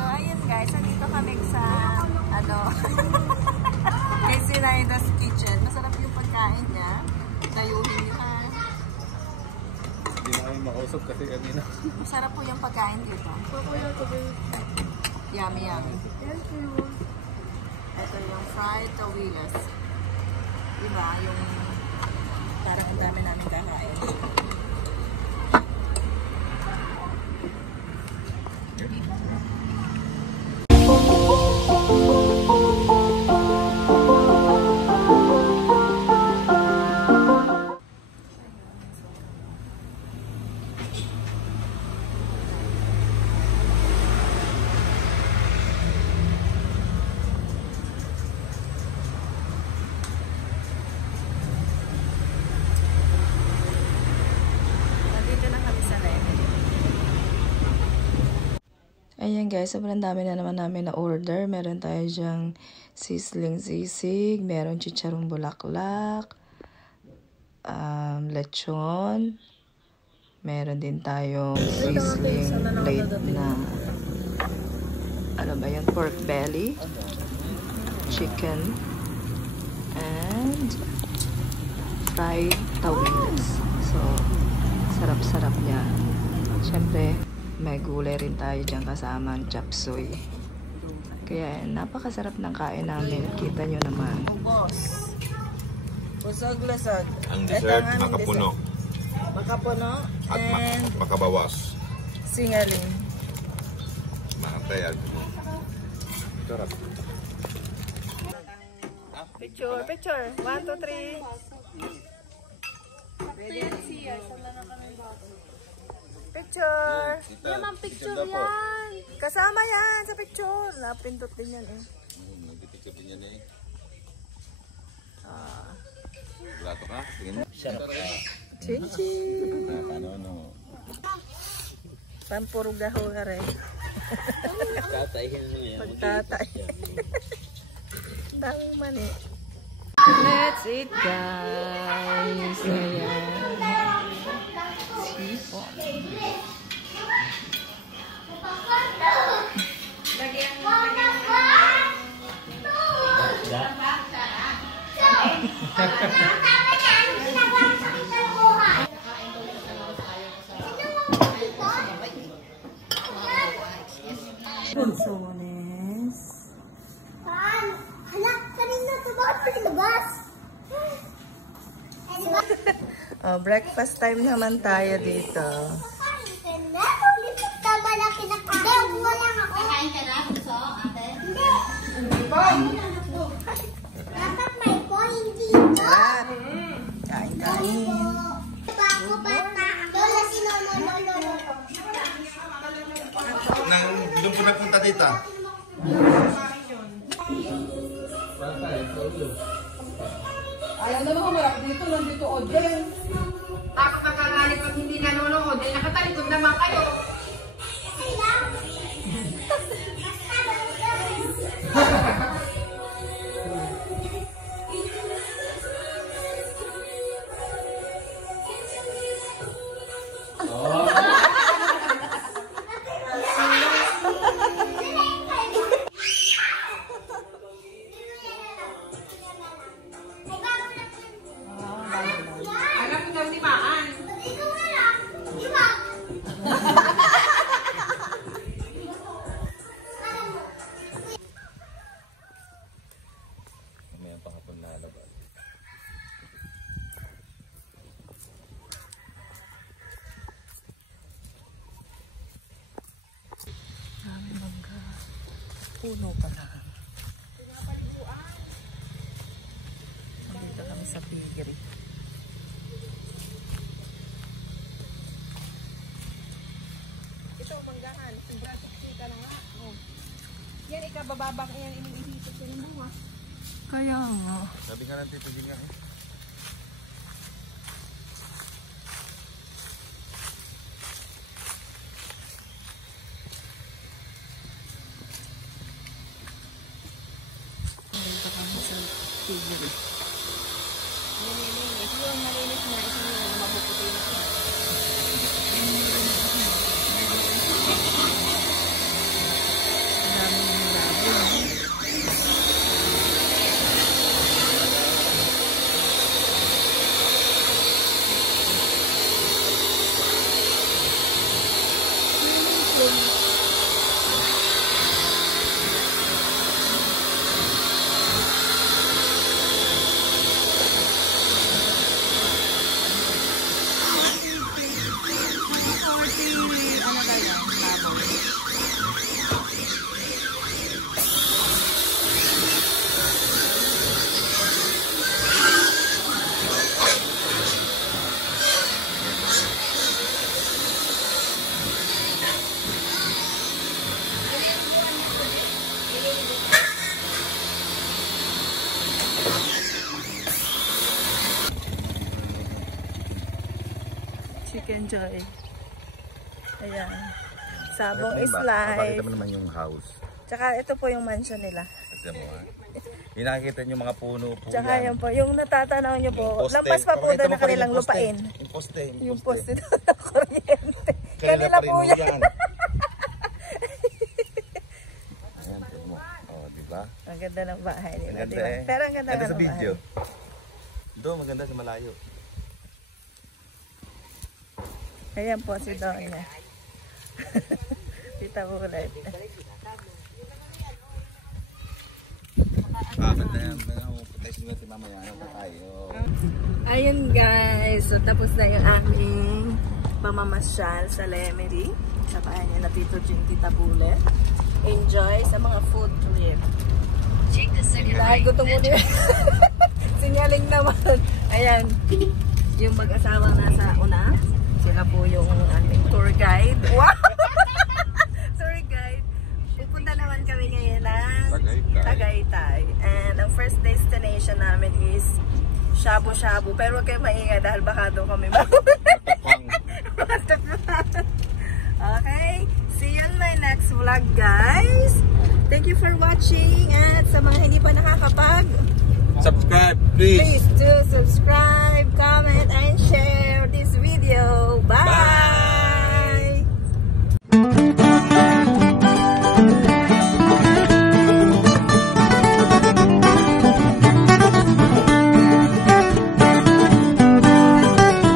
So, ayun guys, nandito kami sa, kay Sinaida's Kitchen. Masarap yung pagkain niya. Dayuhin niyo ha. Hindi na kami makausap kasi kanina. Masarap po yung pagkain dito. Yummy, yummy. Thank you. Ito yung fried tawilas. Diba? Yung parang ang dami namin kakain. Ayan guys, sobrang dami na naman namin na order. Meron tayo dyang sizzling sisig, meron chicharong bulaklak, lechon, meron din tayong sizzling plate na ano ba yan, pork belly, chicken, and fried tawilas. So, sarap-sarap niya. Siyempre, may gulay rin tayo dyan kasama ang chop suey. Kaya napakasarap ng kain namin. Kita nyo naman. Busog-lusog. Ang dessert, makapuno. Makapuno. At and makabawas. singaling. Makatayag mo. Ito rap. Picture, picture. 1, 2, 3. Picture. Yan ang picture yan. Kasama yan sa picture. Napindot din yan eh. Picture din yan eh. Plato ka? Tingin mo. Sarap ka. Chin-chin. Ano. Pampurugaho ka rin. Tatayin mo yan. Pagtatay. Daming mani. Let's eat guys. Ayan. Sipon. Consones. Anak, kanina ito bakit palibas? Breakfast time naman tayo dito. Kain ka na, gusto, ate? Hindi. Dapat may point dito. Kain-kain. Bago bata. Lola, si Lolo. Doon po nagpunta dito. Alam naman humarap dito, nandito o din. Takot na kangali pag hindi nanonood, eh nakatalikod naman kayo. Alam mo daw ni Maan. May ang pangapon na labas. Dami mangga. Puno pa lang. Dito kami sa piggery. Ito, manggahan. Bracket ka na nga. Oh. Yan, ikabababang yan, inihisip ko ng bunga. Kaya nga. Sabi nga lang tito din nga eh. Dito kami sa piggery. Ito yung malinis na, ito yung mapuputi na siya. mag-enjoy. Ayan. Sabong is Pakita life. mo naman yung house. Tsaka ito po yung mansion nila. Kasi mo ha. Yung nakikita nyo mga puno po Tsaka yan. yan po, yung natatanaw nyo po, Yung poste. lampas pa po Pakita doon mo na pa rin kanilang yung poste. lupain. Yung poste. Yung poste doon na kuryente. Kanila Kanila pa rin po mo yan. yan. Ayan, tignan mo. Oh, diba? Ang ganda ng bahay nila, Maganda diba? eh. Pero ang ganda Ganda nga sa ng video. bahay. Doon, maganda sa malayo. Ayan po si Donya. Tita Bulet. Ganda yan. Patay sila si mamaya. Ano tayo? Ayun guys, so tapos na yung aming pamamasyal sa Lemery. Sa bahay niya na Tito Jing, Tita Bulet. Enjoy sa mga food trip. Dahil gutom mo niya. Sinyaling naman. Ayan, yung mag-asawang nasa una. Sila po yung aming tour guide. Wow! Tour guide. Pupunta naman kami ngayon ng Tagaytay. And ang first destination namin is Shabu-Shabu. Pero huwag kayo maingay dahil baka doon kami Okay, see you on my next vlog guys. Thank you for watching. At sa mga hindi pa nakakapag, Subscribe, please do.